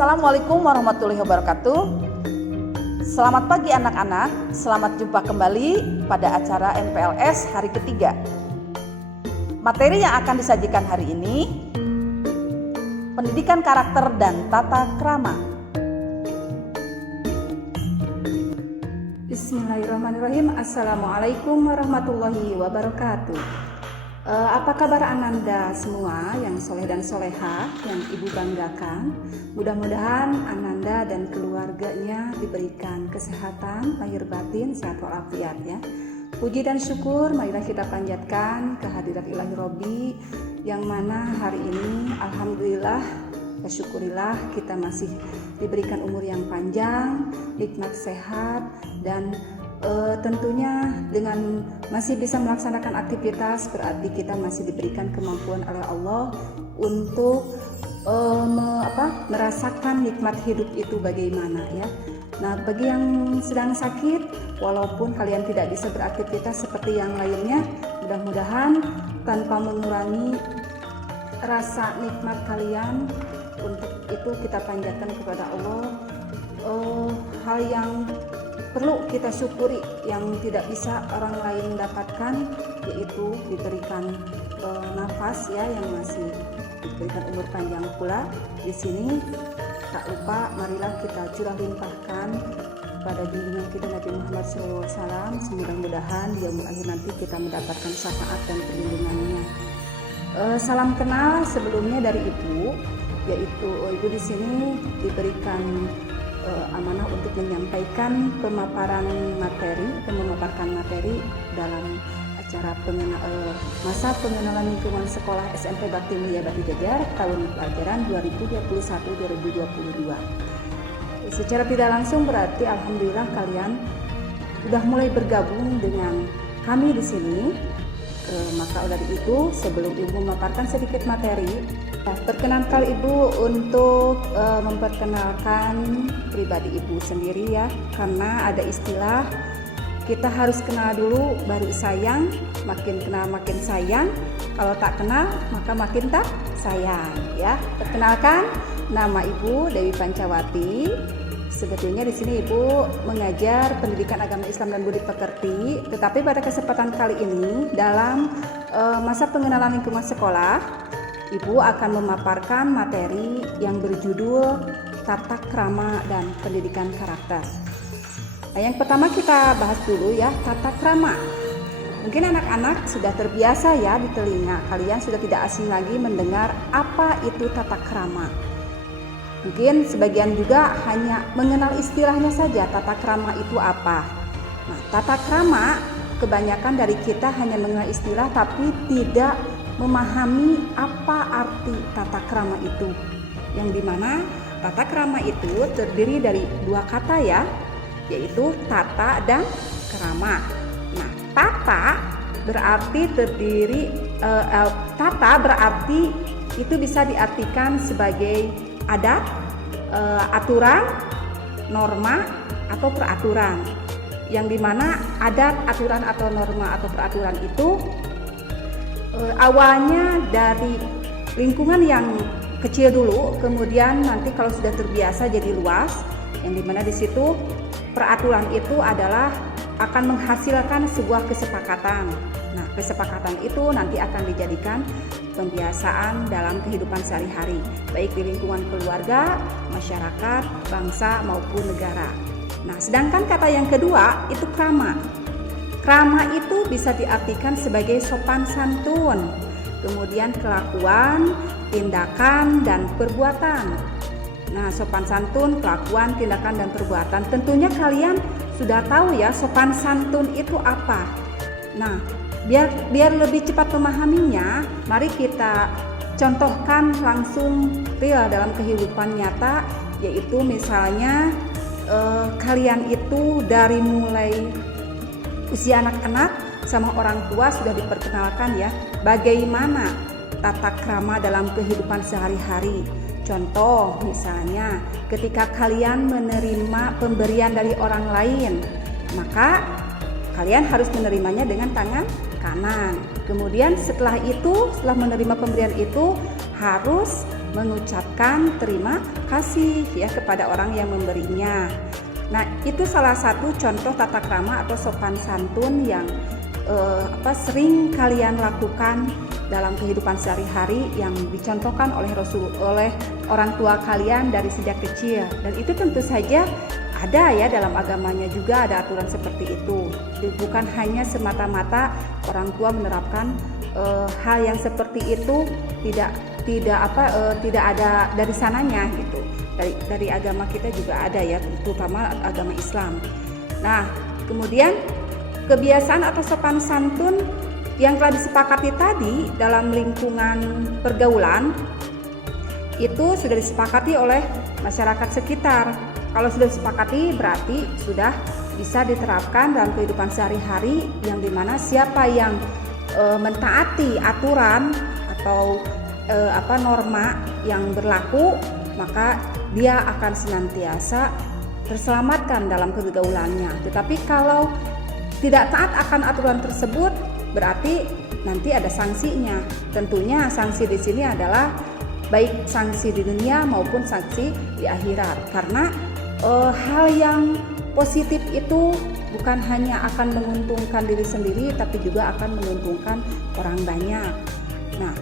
Assalamualaikum warahmatullahi wabarakatuh. Selamat pagi anak-anak, selamat jumpa kembali pada acara NPLS hari ketiga. Materi yang akan disajikan hari ini, pendidikan karakter dan tata krama. Bismillahirrahmanirrahim. Assalamualaikum warahmatullahi wabarakatuh. Apa kabar Ananda semua yang soleh dan soleha yang ibu banggakan? Mudah-mudahan Ananda dan keluarganya diberikan kesehatan lahir batin, sehat walafiat ya. Puji dan syukur marilah kita panjatkan kehadirat Ilahi Robbi yang mana hari ini alhamdulillah syukurilah kita masih diberikan umur yang panjang, nikmat sehat, dan tentunya dengan masih bisa melaksanakan aktivitas berarti kita masih diberikan kemampuan oleh Allah untuk merasakan nikmat hidup itu bagaimana ya. Nah, bagi yang sedang sakit, walaupun kalian tidak bisa beraktivitas seperti yang lainnya, mudah-mudahan tanpa mengurangi rasa nikmat kalian, untuk itu kita panjatkan kepada Allah hal yang perlu kita syukuri yang tidak bisa orang lain dapatkan, yaitu diberikan nafas ya, yang masih diberikan umur panjang pula. Di sini tak lupa marilah kita curah limpahkan pada junjungan kita Nabi Muhammad SAW. Mudah-mudahan di yaumul akhir nanti kita mendapatkan syafaat dan perlindungannya. Salam kenal sebelumnya dari ibu, yaitu ibu di sini diberikan amanah untuk menyampaikan pemaparan materi dan memaparkan materi dalam acara masa pengenalan lingkungan sekolah SMP Bakti Mulia Batu Jajar tahun pelajaran 2021-2022. Secara tidak langsung berarti alhamdulillah kalian sudah mulai bergabung dengan kami di sini. Maka dari itu sebelum ibu memaparkan sedikit materi, perkenankan ibu untuk memperkenalkan pribadi ibu sendiri ya, karena ada istilah kita harus kenal dulu baru sayang, makin kenal makin sayang, kalau tak kenal maka makin tak sayang ya. Perkenalkan, nama ibu Dewi Pancawati. Sebetulnya di sini ibu mengajar pendidikan agama Islam dan budi pekerti, tetapi pada kesempatan kali ini dalam masa pengenalan lingkungan sekolah, ibu akan memaparkan materi yang berjudul tata krama dan pendidikan karakter. Nah, yang pertama kita bahas dulu ya, tata krama. Mungkin anak-anak sudah terbiasa ya di telinga kalian, sudah tidak asing lagi mendengar apa itu tata krama. Mungkin sebagian juga hanya mengenal istilahnya saja, tata krama itu apa. Nah, tata krama kebanyakan dari kita hanya mengenal istilah tapi tidak memahami apa arti tata krama itu. Yang dimana tata krama itu terdiri dari dua kata ya, yaitu tata dan krama. Nah, tata berarti itu bisa diartikan sebagai adat, aturan, norma, atau peraturan. Yang dimana adat, aturan, atau norma, atau peraturan itu awalnya dari lingkungan yang kecil dulu, kemudian nanti kalau sudah terbiasa jadi luas. Yang dimana di situ peraturan itu adalah akan menghasilkan sebuah kesepakatan. Nah, kesepakatan itu nanti akan dijadikan pembiasaan dalam kehidupan sehari-hari, baik di lingkungan keluarga, masyarakat, bangsa maupun negara. Nah, sedangkan kata yang kedua itu krama. Krama itu bisa diartikan sebagai sopan santun, kemudian kelakuan, tindakan, dan perbuatan. Nah, sopan santun, kelakuan, tindakan, dan perbuatan. Tentunya kalian sudah tahu ya sopan santun itu apa. Nah, biar lebih cepat memahaminya, mari kita contohkan langsung real dalam kehidupan nyata, yaitu misalnya kalian itu dari mulai usia anak-anak sama orang tua sudah diperkenalkan ya, bagaimana tata krama dalam kehidupan sehari-hari. Contoh misalnya ketika kalian menerima pemberian dari orang lain, maka kalian harus menerimanya dengan tangan kanan. Kemudian setelah menerima pemberian itu harus mengucapkan terima kasih ya kepada orang yang memberinya. Nah, itu salah satu contoh tata krama atau sopan santun yang sering kalian lakukan dalam kehidupan sehari-hari yang dicontohkan oleh orang tua kalian dari sejak kecil. Dan itu tentu saja ada ya, dalam agamanya juga ada aturan seperti itu. Bukan hanya semata-mata orang tua menerapkan hal yang seperti itu tidak ada dari sananya gitu. Dari agama kita juga ada ya, terutama agama Islam. Nah, kemudian kebiasaan atau sopan santun yang telah disepakati tadi dalam lingkungan pergaulan itu sudah disepakati oleh masyarakat sekitar. Kalau sudah disepakati berarti sudah bisa diterapkan dalam kehidupan sehari-hari, yang dimana siapa yang mentaati aturan atau norma yang berlaku, maka dia akan senantiasa terselamatkan dalam pergaulannya. Tetapi kalau tidak taat akan aturan tersebut, berarti nanti ada sanksinya. Tentunya sanksi di sini adalah baik sanksi di dunia maupun sanksi di akhirat. Karena hal yang positif itu bukan hanya akan menguntungkan diri sendiri, tapi juga akan menguntungkan orang banyak. Nah,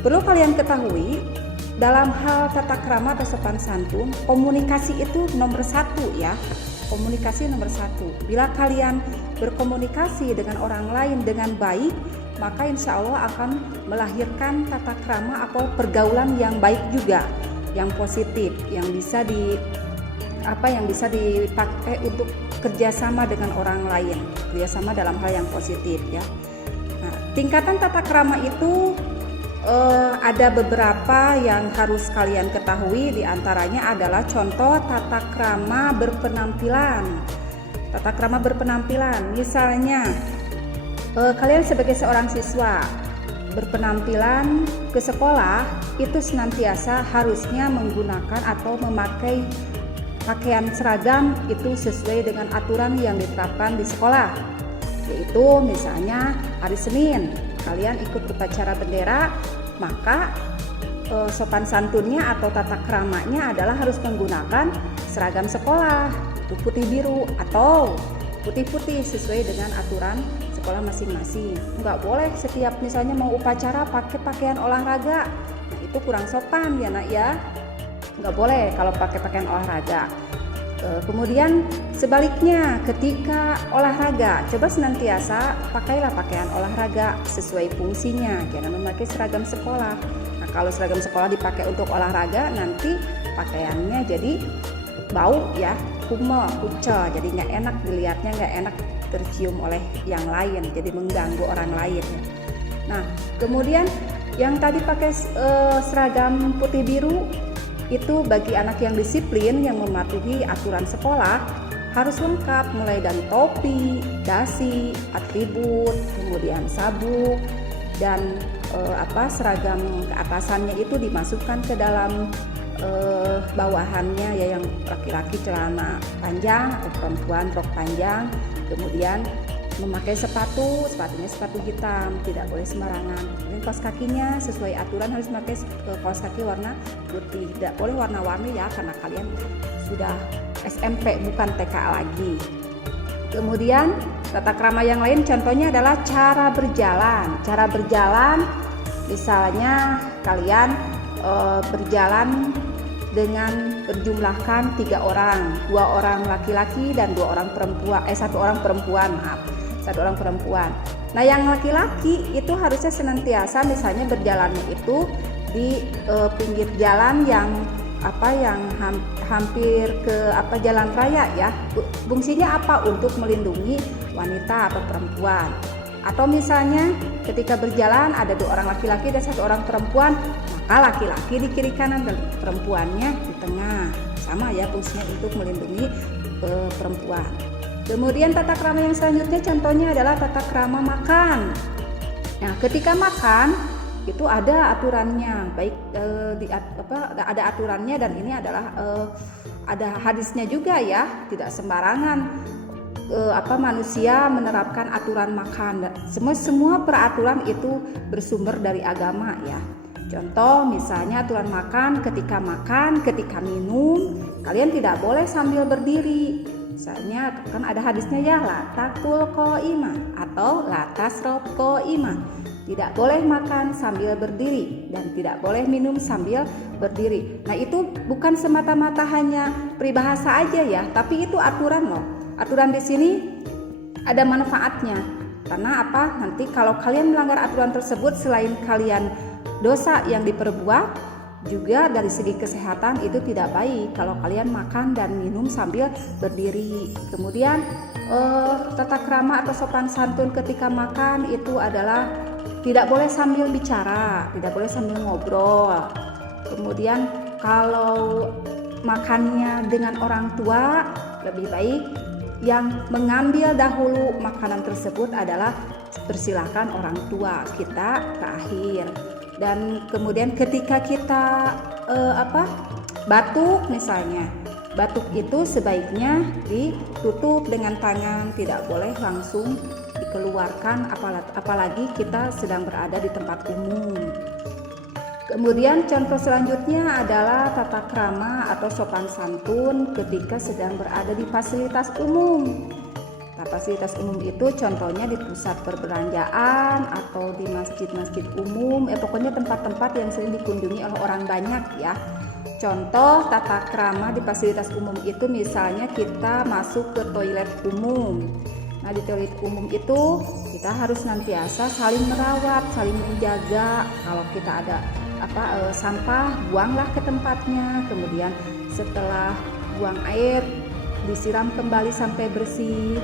perlu kalian ketahui, dalam hal tata krama atau sopan santun, komunikasi itu nomor satu ya. Komunikasi nomor satu. Bila kalian berkomunikasi dengan orang lain dengan baik, maka insya Allah akan melahirkan tata krama atau pergaulan yang baik juga, yang positif, yang bisa dipakai untuk kerjasama dengan orang lain, kerjasama dalam hal yang positif ya. Nah, tingkatan tata krama itu ada beberapa yang harus kalian ketahui. Diantaranya adalah contoh tata krama berpenampilan. Tata krama berpenampilan, misalnya kalian sebagai seorang siswa berpenampilan ke sekolah, itu senantiasa harusnya menggunakan atau memakai pakaian seragam itu sesuai dengan aturan yang diterapkan di sekolah. Yaitu misalnya hari Senin kalian ikut upacara bendera, maka sopan santunnya atau tata kramanya adalah harus menggunakan seragam sekolah, itu putih biru atau putih-putih sesuai dengan aturan sekolah masing-masing. Enggak boleh setiap misalnya mau upacara pakai pakaian olahraga. Nah, itu kurang sopan ya nak ya. Enggak boleh kalau pakai pakaian olahraga. Kemudian sebaliknya, ketika olahraga, coba senantiasa pakailah pakaian olahraga sesuai fungsinya, jangan memakai seragam sekolah. Nah, kalau seragam sekolah dipakai untuk olahraga, nanti pakaiannya jadi bau ya, kumel, kucel, jadi nggak enak dilihatnya, nggak enak tercium oleh yang lain, jadi mengganggu orang lain. Nah, kemudian yang tadi pakai seragam putih biru, itu bagi anak yang disiplin, yang mematuhi aturan sekolah, harus lengkap mulai dari topi, dasi, atribut, kemudian sabuk, dan seragam keatasannya itu dimasukkan ke dalam bawahannya ya, yang laki-laki celana panjang atau perempuan rok panjang, kemudian memakai sepatunya sepatu hitam, tidak boleh sembarangan. Dan kaos kakinya sesuai aturan harus memakai kaos kaki warna putih, tidak boleh warna-warni ya, karena kalian sudah SMP bukan TK lagi. Kemudian tata krama yang lain contohnya adalah cara berjalan. Cara berjalan misalnya kalian berjalan dengan berjumlahkan 3 orang, 2 orang laki-laki dan 1 orang perempuan. Nah, yang laki-laki itu harusnya senantiasa misalnya berjalannya itu di pinggir jalan yang hampir ke jalan raya ya. Fungsinya apa? Untuk melindungi wanita atau perempuan. Atau misalnya ketika berjalan ada 2 orang laki-laki dan 1 orang perempuan, maka laki-laki di kiri kanan dan perempuannya di tengah. Sama ya, fungsinya untuk melindungi perempuan. Kemudian tata krama yang selanjutnya contohnya adalah tata krama makan. Nah, ketika makan itu ada aturannya, baik ada aturannya, dan ini adalah ada hadisnya juga ya, tidak sembarangan manusia menerapkan aturan makan. Semua peraturan itu bersumber dari agama ya. Contoh misalnya aturan makan, ketika minum, kalian tidak boleh sambil berdiri. Misalnya kan ada hadisnya ya, la takul qaimah atau la tasrob qaimah. Tidak boleh makan sambil berdiri dan tidak boleh minum sambil berdiri. Nah itu bukan semata-mata hanya peribahasa aja ya, tapi itu aturan loh. Aturan di sini ada manfaatnya. Karena apa? Nanti kalau kalian melanggar aturan tersebut, selain kalian dosa yang diperbuat, juga dari segi kesehatan itu tidak baik kalau kalian makan dan minum sambil berdiri. Kemudian tata krama atau sopan santun ketika makan itu adalah tidak boleh sambil bicara, tidak boleh sambil ngobrol. Kemudian kalau makannya dengan orang tua, lebih baik yang mengambil dahulu makanan tersebut adalah persilahkan orang tua, kita terakhir. Dan kemudian ketika kita batuk misalnya, batuk itu sebaiknya ditutup dengan tangan, tidak boleh langsung dikeluarkan, apalagi kita sedang berada di tempat umum. Kemudian contoh selanjutnya adalah tata krama atau sopan santun ketika sedang berada di fasilitas umum. Nah, fasilitas umum itu contohnya di pusat perbelanjaan atau di masjid-masjid umum, pokoknya tempat-tempat yang sering dikunjungi oleh orang banyak ya. Contoh tata krama di fasilitas umum itu misalnya kita masuk ke toilet umum. Nah di toilet umum itu kita harus senantiasa saling merawat, saling menjaga. Kalau kita ada sampah, buanglah ke tempatnya. Kemudian setelah buang air disiram kembali sampai bersih.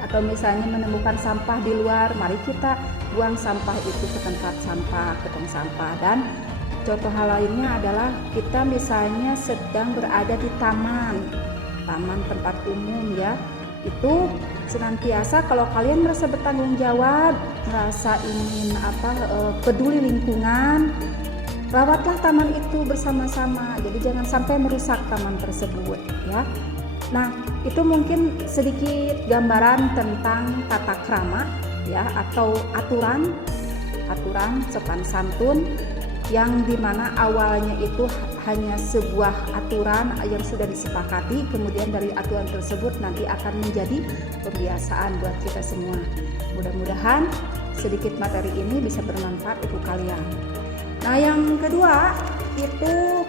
Atau misalnya menemukan sampah di luar, mari kita buang sampah itu ke tempat sampah, ke tong sampah. Dan contoh hal lainnya adalah kita misalnya sedang berada di taman tempat umum ya, itu senantiasa kalau kalian merasa bertanggung jawab, merasa ingin peduli lingkungan, rawatlah taman itu bersama-sama. Jadi jangan sampai merusak taman tersebut ya. Nah, itu mungkin sedikit gambaran tentang tata krama ya, atau aturan sopan santun yang dimana awalnya itu hanya sebuah aturan yang sudah disepakati, kemudian dari aturan tersebut nanti akan menjadi kebiasaan buat kita semua. Mudah-mudahan sedikit materi ini bisa bermanfaat untuk kalian. Nah, yang kedua itu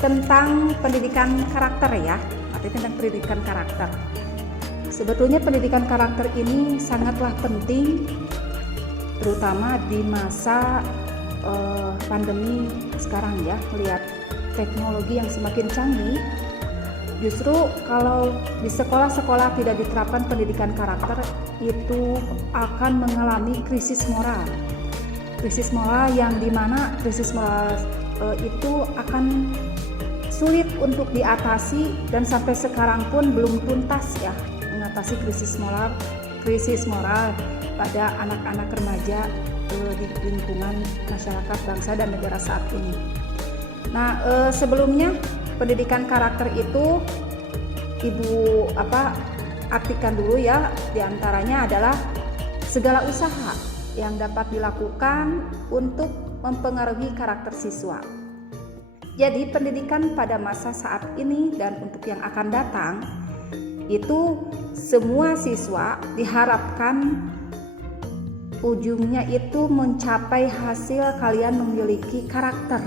tentang pendidikan karakter ya. Tentang pendidikan karakter. Sebetulnya pendidikan karakter ini sangatlah penting, terutama di masa pandemi sekarang ya, melihat teknologi yang semakin canggih. Justru kalau di sekolah-sekolah tidak diterapkan pendidikan karakter, itu akan mengalami krisis moral. Krisis moral yang dimana krisis moral itu akan sulit untuk diatasi dan sampai sekarang pun belum tuntas ya mengatasi krisis moral pada anak-anak remaja di lingkungan masyarakat bangsa dan negara saat ini. Nah, sebelumnya pendidikan karakter itu Ibu artikan dulu ya, diantaranya adalah segala usaha yang dapat dilakukan untuk mempengaruhi karakter siswa. Jadi pendidikan pada masa saat ini dan untuk yang akan datang itu semua siswa diharapkan ujungnya itu mencapai hasil kalian memiliki karakter.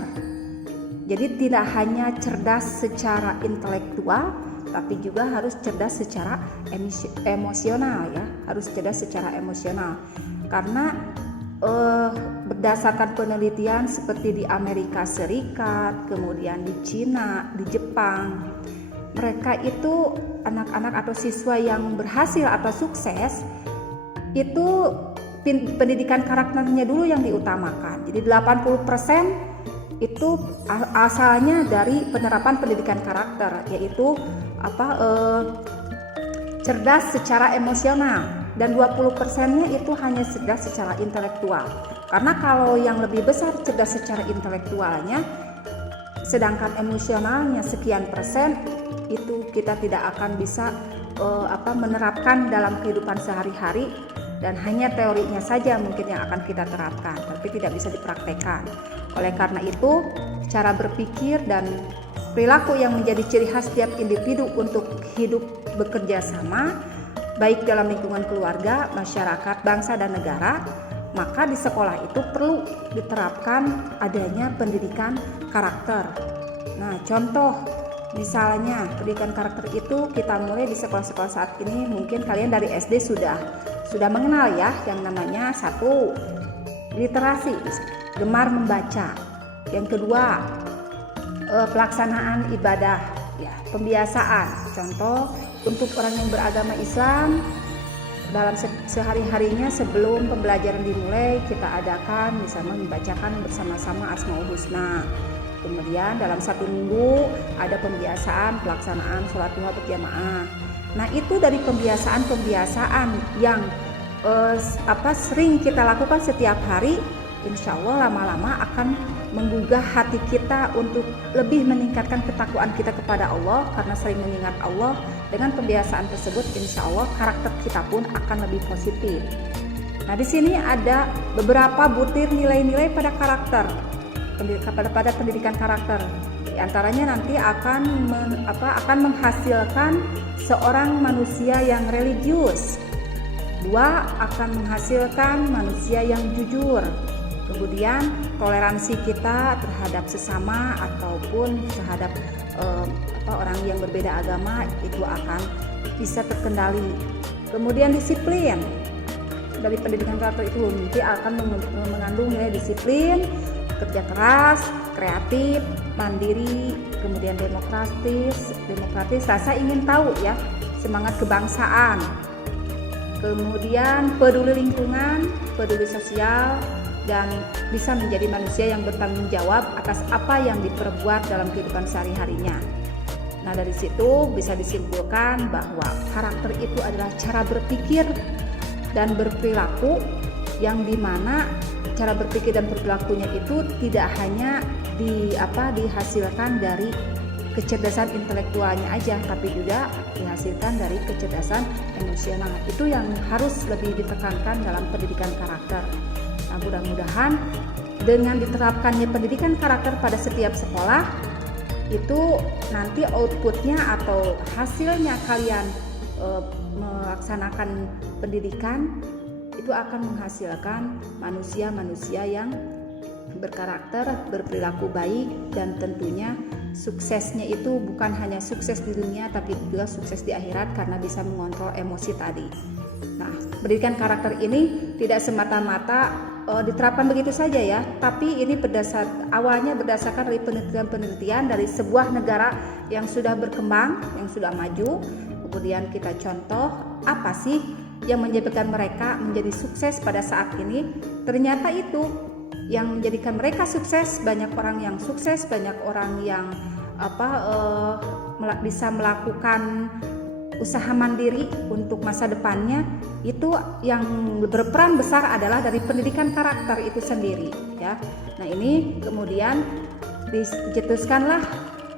Jadi tidak hanya cerdas secara intelektual, tapi juga harus cerdas secara emosional ya, harus cerdas secara emosional. Karena berdasarkan penelitian seperti di Amerika Serikat, kemudian di Cina, di Jepang, mereka itu anak-anak atau siswa yang berhasil atau sukses itu pendidikan karakternya dulu yang diutamakan. Jadi 80% itu asalnya dari penerapan pendidikan karakter, yaitu cerdas secara emosional. Dan 20%-nya itu hanya cerdas secara intelektual. Karena kalau yang lebih besar cerdas secara intelektualnya, sedangkan emosionalnya sekian persen, itu kita tidak akan bisa menerapkan dalam kehidupan sehari-hari, dan hanya teorinya saja mungkin yang akan kita terapkan, tapi tidak bisa dipraktekkan. Oleh karena itu, cara berpikir dan perilaku yang menjadi ciri khas setiap individu untuk hidup bekerja sama, baik dalam lingkungan keluarga, masyarakat, bangsa, dan negara, maka di sekolah itu perlu diterapkan adanya pendidikan karakter. Nah, contoh misalnya pendidikan karakter itu kita mulai di sekolah-sekolah saat ini, mungkin kalian dari SD sudah mengenal ya yang namanya 1, literasi, gemar membaca. Yang kedua, pelaksanaan ibadah, ya, pembiasaan. Contoh untuk orang yang beragama Islam, dalam sehari-harinya sebelum pembelajaran dimulai kita adakan misalnya membacakan bersama-sama Asmaul Husna. Kemudian dalam 1 minggu ada pembiasaan pelaksanaan sholat duha berjamaah. Nah, itu dari pembiasaan yang sering kita lakukan setiap hari, insya Allah lama-lama akan menggugah hati kita untuk lebih meningkatkan ketakwaan kita kepada Allah, karena sering mengingat Allah. Dengan pembiasaan tersebut, insya Allah karakter kita pun akan lebih positif. Nah, di sini ada beberapa butir nilai-nilai pada karakter, pada pendidikan karakter. Di antaranya nanti akan menghasilkan seorang manusia yang religius. 2, akan menghasilkan manusia yang jujur. Kemudian toleransi kita terhadap sesama ataupun terhadap orang yang berbeda agama itu akan bisa terkendali. Kemudian disiplin. Dari pendidikan karakter itu nanti akan mengandung nilai disiplin, kerja keras, kreatif, mandiri, kemudian demokratis, rasa ingin tahu ya, semangat kebangsaan. Kemudian peduli lingkungan, peduli sosial, dan bisa menjadi manusia yang bertanggung jawab atas apa yang diperbuat dalam kehidupan sehari-harinya. Nah, dari situ bisa disimpulkan bahwa karakter itu adalah cara berpikir dan berperilaku yang dimana cara berpikir dan perilakunya itu tidak hanya dihasilkan dari kecerdasan intelektualnya aja, tapi juga dihasilkan dari kecerdasan emosional. Itu yang harus lebih ditekankan dalam pendidikan karakter. Nah, mudah-mudahan dengan diterapkannya pendidikan karakter pada setiap sekolah, itu nanti outputnya atau hasilnya kalian melaksanakan pendidikan itu akan menghasilkan manusia-manusia yang berkarakter, berperilaku baik, dan tentunya suksesnya itu bukan hanya sukses di dunia tapi juga sukses di akhirat karena bisa mengontrol emosi tadi. Nah, pendidikan karakter ini tidak semata-mata diterapkan begitu saja ya, tapi ini awalnya berdasarkan dari penelitian dari sebuah negara yang sudah berkembang, yang sudah maju. Kemudian kita contoh apa sih yang menyebabkan mereka menjadi sukses pada saat ini. Ternyata itu yang menjadikan mereka sukses, banyak orang yang sukses, banyak orang yang bisa melakukan usaha mandiri untuk masa depannya, itu yang berperan besar adalah dari pendidikan karakter itu sendiri ya. Nah, ini kemudian dicetuskanlah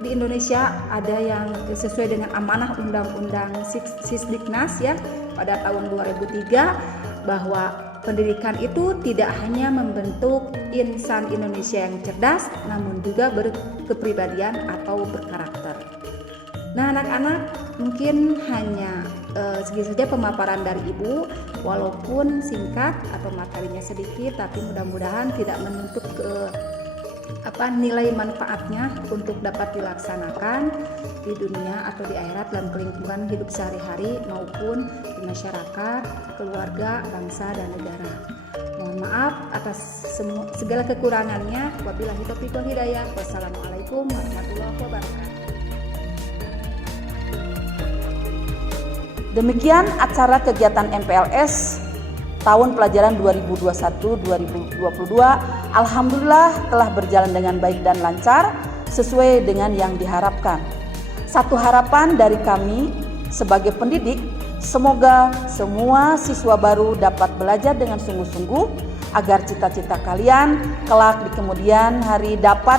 di Indonesia ada yang sesuai dengan amanah Undang-Undang Sisdiknas ya pada tahun 2003, bahwa pendidikan itu tidak hanya membentuk insan Indonesia yang cerdas, namun juga berkepribadian atau berkarakter. Nah, anak-anak, mungkin hanya segitu saja pemaparan dari Ibu, walaupun singkat atau materinya sedikit, tapi mudah-mudahan tidak menutup nilai manfaatnya untuk dapat dilaksanakan di dunia atau di akhirat dalam lingkungan hidup sehari-hari maupun di masyarakat, keluarga, bangsa, dan negara. Mohon maaf atas segala kekurangannya. Wabillahi taufiq wal hidayah. Wassalamualaikum warahmatullahi wabarakatuh. Demikian acara kegiatan MPLS tahun pelajaran 2021-2022. Alhamdulillah telah berjalan dengan baik dan lancar sesuai dengan yang diharapkan. Satu harapan dari kami sebagai pendidik, semoga semua siswa baru dapat belajar dengan sungguh-sungguh agar cita-cita kalian kelak di kemudian hari dapat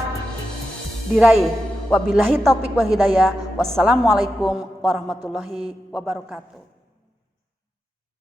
diraih. Wabillahi taufiq wal hidayah. Wassalamualaikum warahmatullahi wabarakatuh.